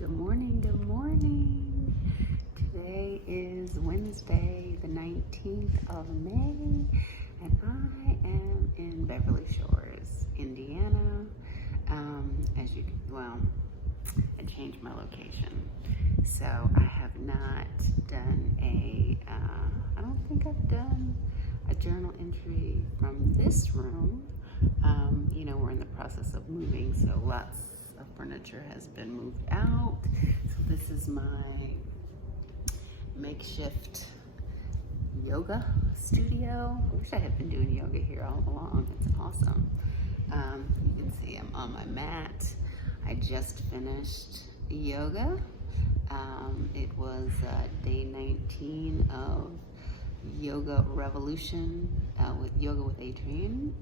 Good morning, good morning. Today is Wednesday, the 19th of May, and I am in Beverly Shores, Indiana. I changed my location. So I have not done I don't think I've done a journal entry from this room. We're in the process of moving, so lots of furniture has been moved out. So this is my makeshift yoga studio. I wish I had been doing yoga here all along. It's awesome. You can see I'm on my mat. I just finished yoga. It was day 19 of Yoga Revolution with Yoga with Adriene.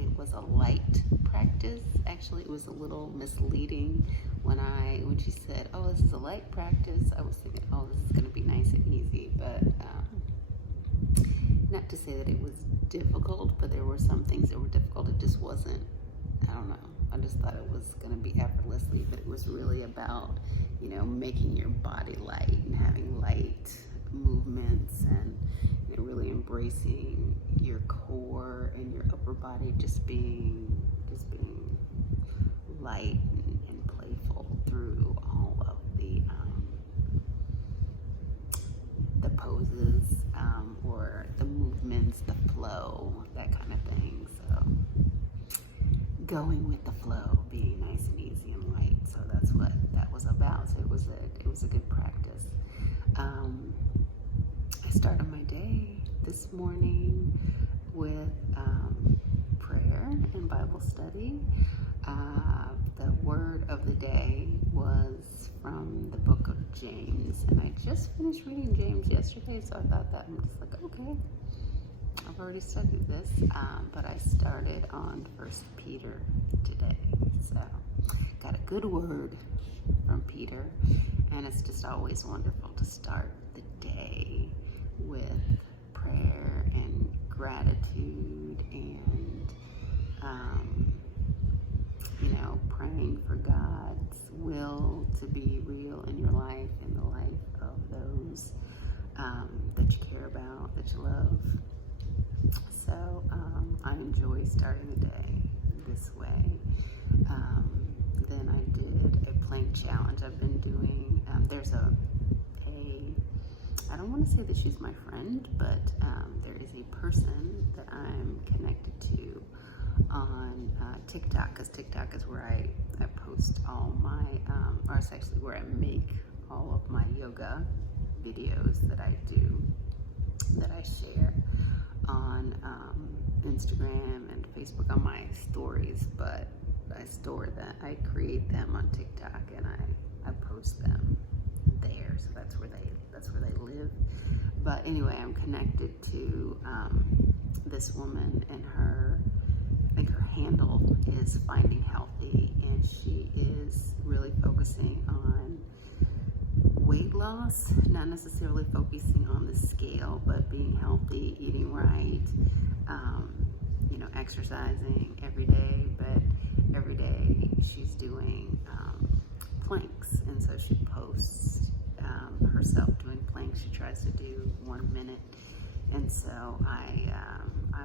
It was a light practice. Actually, it was a little misleading when she said, "Oh, this is a light practice." I was thinking, "Oh, this is going to be nice and easy," but not to say that it was difficult, but there were some things that were difficult. It just wasn't. I don't know. I just thought it was going to be effortlessly, but it was really about, making your body light and having light movements and really embracing your core and your upper body just being light and playful through all of the poses or the movements, the flow, that kind of thing. So going with the flow, being nice and easy and light. So that's what that was about. So it was a good practice. I started my day this morning with prayer and Bible study. The word of the day was from the book of James, and I just finished reading James yesterday, so I thought that I'm just like, okay, I've already studied this, but I started on 1 Peter today, so got a good word from Peter, and it's just always wonderful to start the day with prayer and gratitude and praying for God's will to be real in your life and the life of those that you care about, that you love. So I enjoy starting the day this way. Then I did a plank challenge. I've been doing, there's I don't want to say that she's my friend, but there is a person that I'm connected to on TikTok, because TikTok is where I post all my, or it's actually where I make all of my yoga videos that I do, that I share on Instagram and Facebook on my stories, but I create them on TikTok and I post them there, so that's where they live. But anyway, I'm connected to this woman, and I think her handle is Finding Healthy, and she is really focusing on weight loss, not necessarily focusing on the scale, but being healthy, eating right, exercising every day, but every day she's doing planks, and so she posts herself doing planks. She tries to do 1 minute, and so I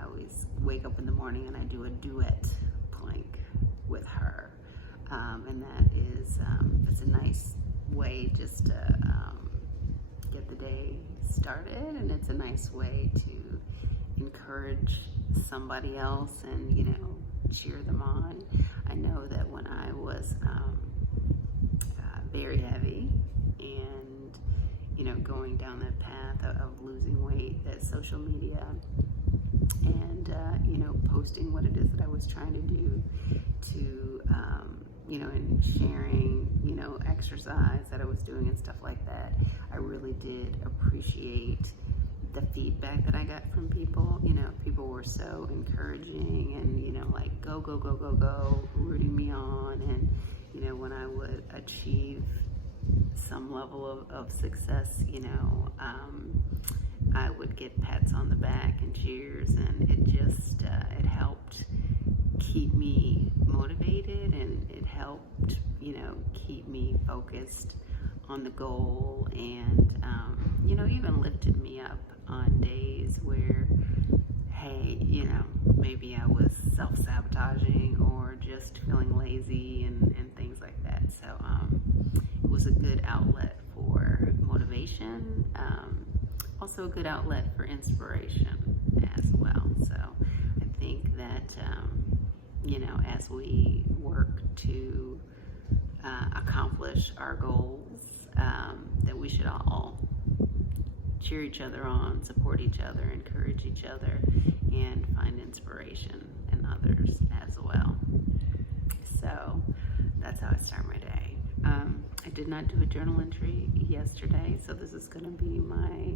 always wake up in the morning and I do a duet plank with her, and that is it's a nice way just to get the day started, and it's a nice way to encourage somebody else and cheer them on. I know that when I was very heavy and going down that path of losing weight, that social media and posting what it is that I was trying to do to and sharing exercise that I was doing and stuff like that, I really did appreciate the feedback that I got from people. People were so encouraging and like go, rooting me on, and when I would achieve some level of success, I would get pats on the back and cheers, and it just it helped keep me motivated, and it helped keep me focused on the goal, and even lifted me up on days where, hey, maybe I was self-sabotaging or just feeling lazy and things like that. So it was a good outlet for motivation, also a good outlet for inspiration as well. So I think that as we work to accomplish our goals, that we should all cheer each other on, support each other, encourage each other, and find inspiration in others as well. So that's how I start my day. I did not do a journal entry yesterday, so this is going to be my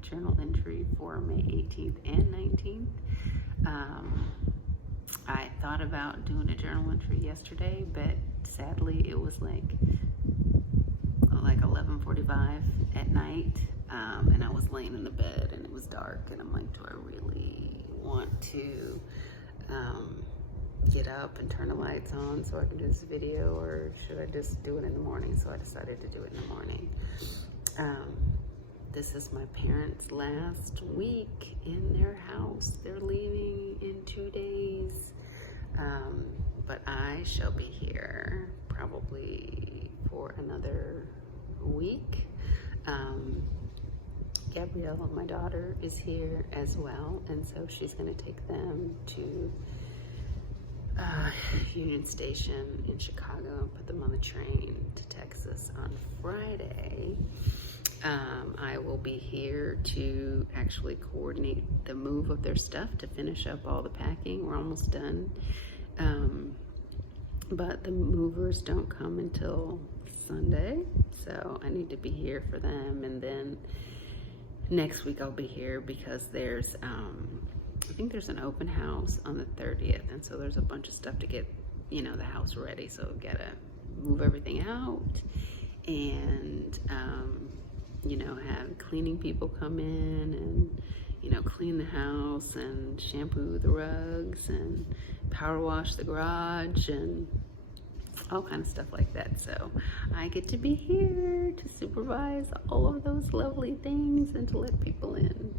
journal entry for May 18th and 19th. I thought about doing a journal entry yesterday, but sadly it was like 11:45 at night, and I was laying in the bed and it was dark, and I'm like, do I really want to get up and turn the lights on so I can do this video, or should I just do it in the morning? So I decided to do it in the morning. This is my parents' last week in their house. They're leaving in 2 days, but I shall be here probably for another week. Gabrielle, my daughter, is here as well, and so she's going to take them to Union Station in Chicago and put them on the train to Texas on Friday. I will be here to actually coordinate the move of their stuff to finish up all the packing. We're almost done, but the movers don't come until Sunday, so I need to be here for them. And then next week I'll be here because there's I think there's an open house on the 30th, and so there's a bunch of stuff to get the house ready. So gotta move everything out, and have cleaning people come in and clean the house and shampoo the rugs and power wash the garage and all kind of stuff like that. So I get to be here to supervise all of those lovely things and to let people in.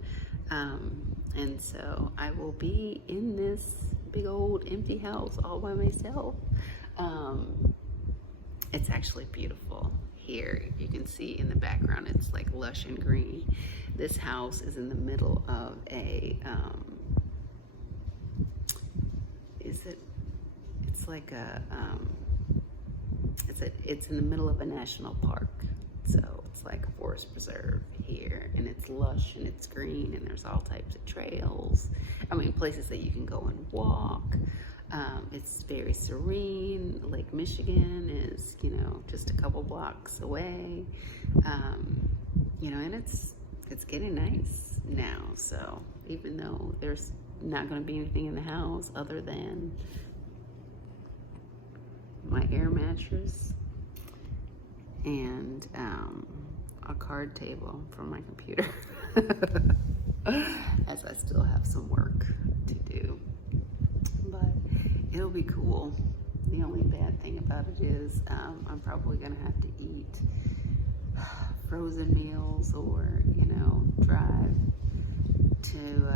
And so I will be in this big old empty house all by myself. It's actually beautiful here. You can see in the background, it's like lush and green. This house is in the middle of a, it's in the middle of a national park. So it's like a forest preserve here, and it's lush and it's green, and there's all types of trails. Places that you can go and walk. It's very serene. Lake Michigan is, just a couple blocks away. And it's getting nice now. So even though there's not going to be anything in the house other than my air mattress and a card table for my computer, as I still have some work to do, but it'll be cool. The only bad thing about it is I'm probably gonna have to eat frozen meals, or drive to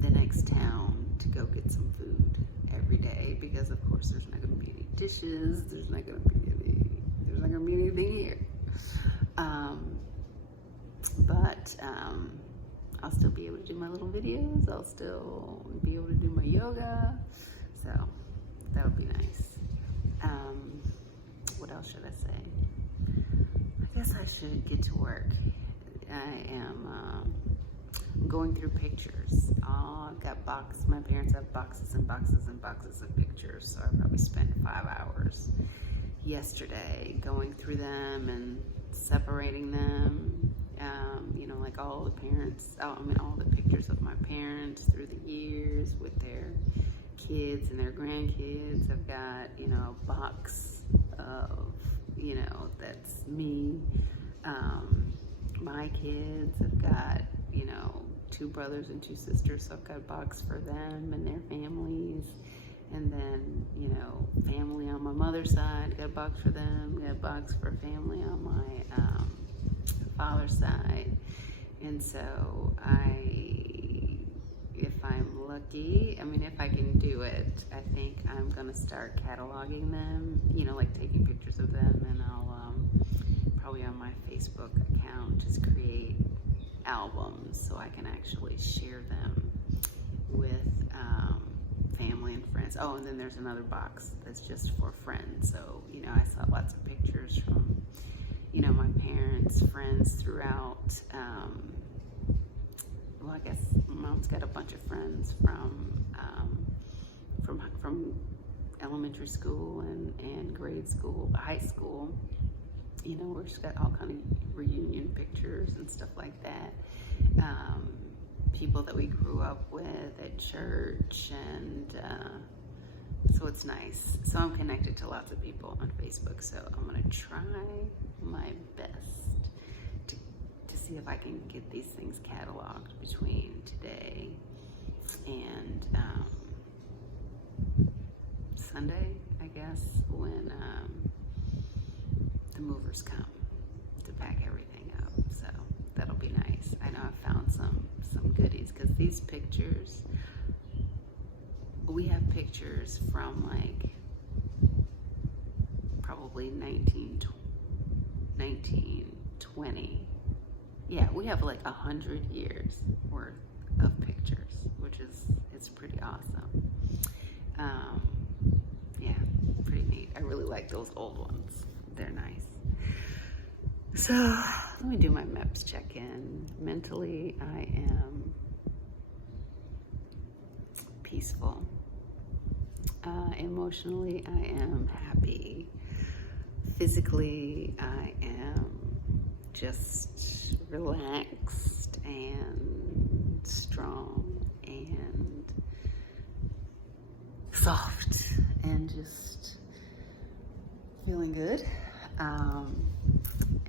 the next town to go get some food every day, because of course there's not going to be any dishes, there's not going to be anything here. But I'll still be able to do my little videos. I'll still be able to do my yoga, so that would be nice. What else should I say? I guess I should get to work. I am going through pictures. I've got boxes. My parents have boxes and boxes and boxes of pictures, so I probably spent 5 hours yesterday going through them and separating them. Like all the parents, all the pictures of my parents through the years with their kids and their grandkids. I've got, a box of, that's me, my kids. I've got, 2 brothers and 2 sisters, so I've got a box for them and their families. And then, you know, family on my mother's side, got a box for them, got a box for family on my father's side. And so if I'm lucky, I mean, if I can do it, I think I'm gonna start cataloging them, you know, like taking pictures of them, and I'll probably on my Facebook account just create albums so I can actually share them with family and friends. Oh, and then there's another box that's just for friends. So, you know, I saw lots of pictures from, you know, my parents, friends throughout. Well, I guess Mom's got a bunch of friends from elementary school and grade school, high school. You know, we've just got all kind of reunion pictures and stuff like that. People that we grew up with at church, and so it's nice. So I'm connected to lots of people on Facebook, so I'm gonna try my best to see if I can get these things cataloged between today and Sunday, I guess, when the movers come to pack everything up. So that'll be nice. I know I found some goodies, because these pictures, we have pictures from like probably 1920. Yeah, we have like 100 years worth of pictures, which it's pretty awesome. Yeah, pretty neat. I really like those old ones. They're nice. So let me do my MEPS check-in. Mentally, I am peaceful. Emotionally, I am happy. Physically, I am just relaxed and strong and soft and just feeling good.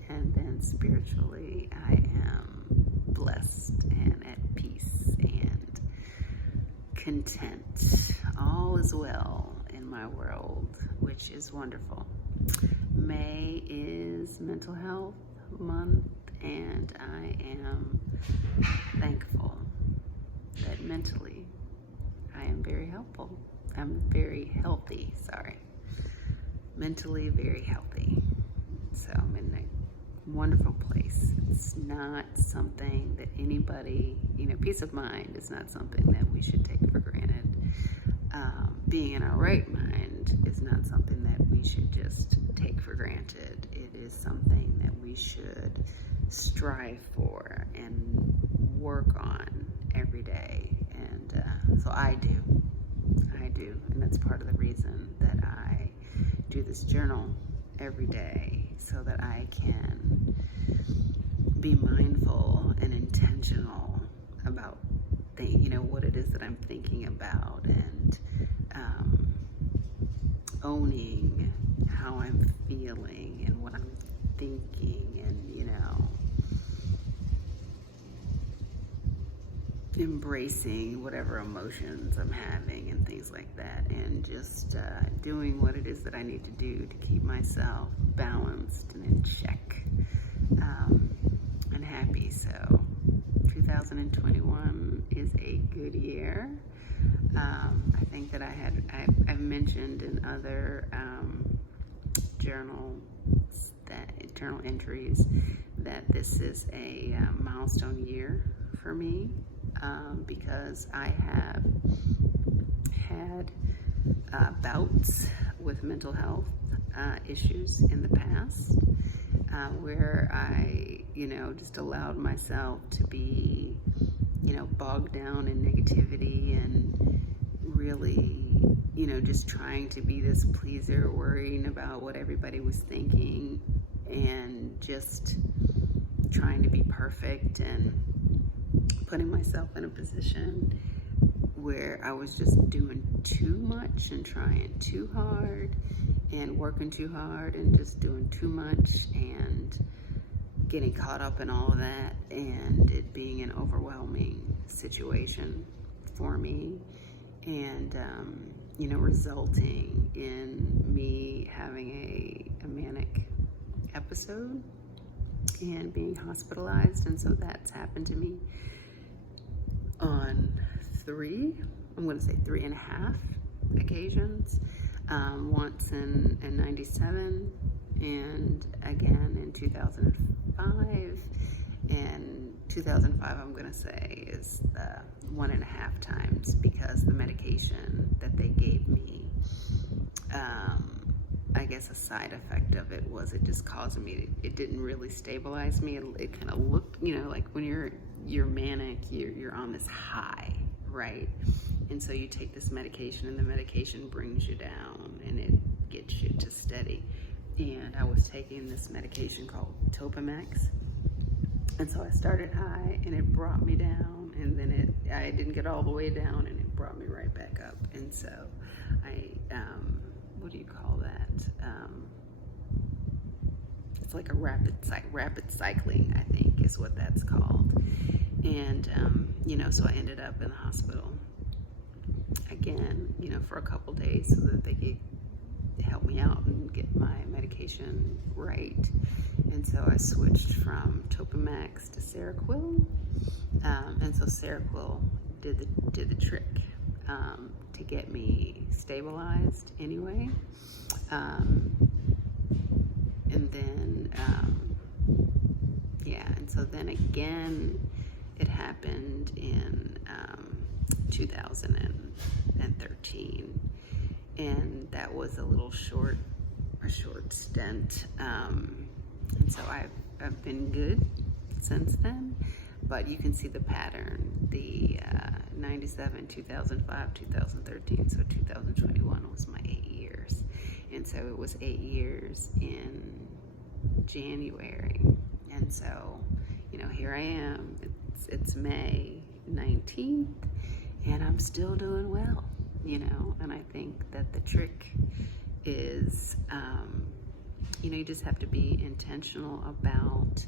And then spiritually, I am blessed and at peace and content. All is well in my world, which is wonderful. May is Mental Health Month, and I am thankful that mentally I am very helpful. I'm very healthy, sorry. Mentally very healthy. So I'm in a wonderful place. It's not something that anybody, you know, peace of mind is not something that we should take for granted. Being in our right mind is not something that we should just take for granted. It is something that we should strive for and work on every day. And so I do. And that's part of the reason that I do this journal every day, so that I can be mindful and intentional about what it is that I'm thinking about, and owning how I'm feeling and what I'm thinking, and, you know, embracing whatever emotions I'm having and things like that, and just doing what it is that I need to do to keep myself balanced and in check and happy. So 2021 is a good year. I think that I've mentioned in other journal entries that this is a milestone year for me, because I have had bouts with mental health issues in the past, where I, just allowed myself to be, bogged down in negativity and really, just trying to be this pleaser, worrying about what everybody was thinking, and just trying to be perfect and putting myself in a position where I was just doing too much and trying too hard and working too hard and just doing too much and getting caught up in all of that, and it being an overwhelming situation for me. And resulting in me having a manic episode and being hospitalized. And so that's happened to me on I'm going to say 3.5 occasions. Once in 97, and again in 2005, and 2005 I'm going to say is 1.5 times, because the medication that they gave me, I guess a side effect of it was it just caused me it didn't really stabilize me. It kind of looked, like when you're manic, you're on this high, right? And so you take this medication, and the medication brings you down, and it gets you to steady. And I was taking this medication called Topamax, and so I started high, and it brought me down, and then I didn't get all the way down, and it brought me right back up. And so I what do you call that? It's like a rapid cycling, I think is what that's called. And so I ended up in the hospital again, for a couple days, so that they could help me out and get my medication right. And so I switched from Topamax to Seroquel, and so Seroquel did the trick to get me stabilized anyway. And then and so then again it happened in 2013, and that was a short stint, and so I've been good since then. But you can see the pattern, the 97, 2005, 2013, so 2021 was my 8 years. And so it was 8 years in January. And so, here I am, it's May 19th, and I'm still doing well, and I think that the trick is, you just have to be intentional about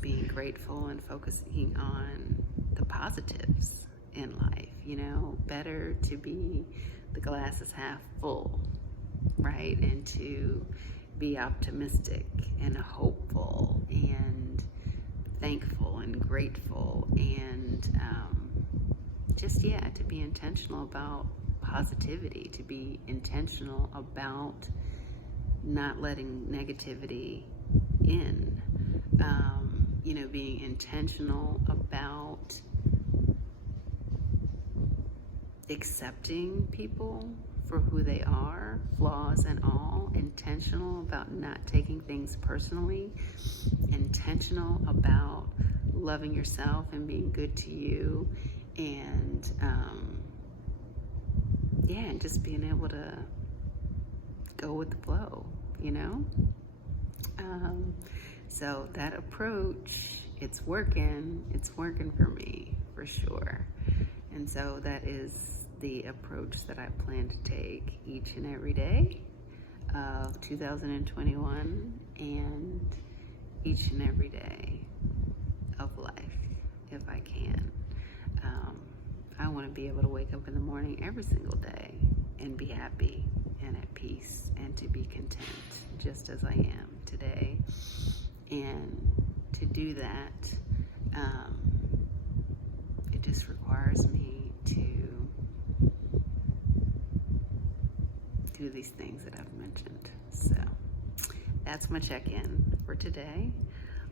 being grateful and focusing on the positives in life. Better to be the glass is half full, right? And to be optimistic and hopeful and thankful and grateful, and to be intentional about positivity, to be intentional about not letting negativity in, being intentional about accepting people for who they are, flaws and all, intentional about not taking things personally, intentional about loving yourself and being good to you, and and just being able to go with the flow, so that approach, it's working for me, for sure. And so that is the approach that I plan to take each and every day of 2021, and each and every day of life, if I can. I want to be able to wake up in the morning every single day and be happy and at peace, and to be content just as I am today. And to do that, it just requires me to do these things that I've mentioned. So that's my check-in for today.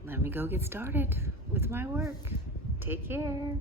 Let me go get started with my work. Take care.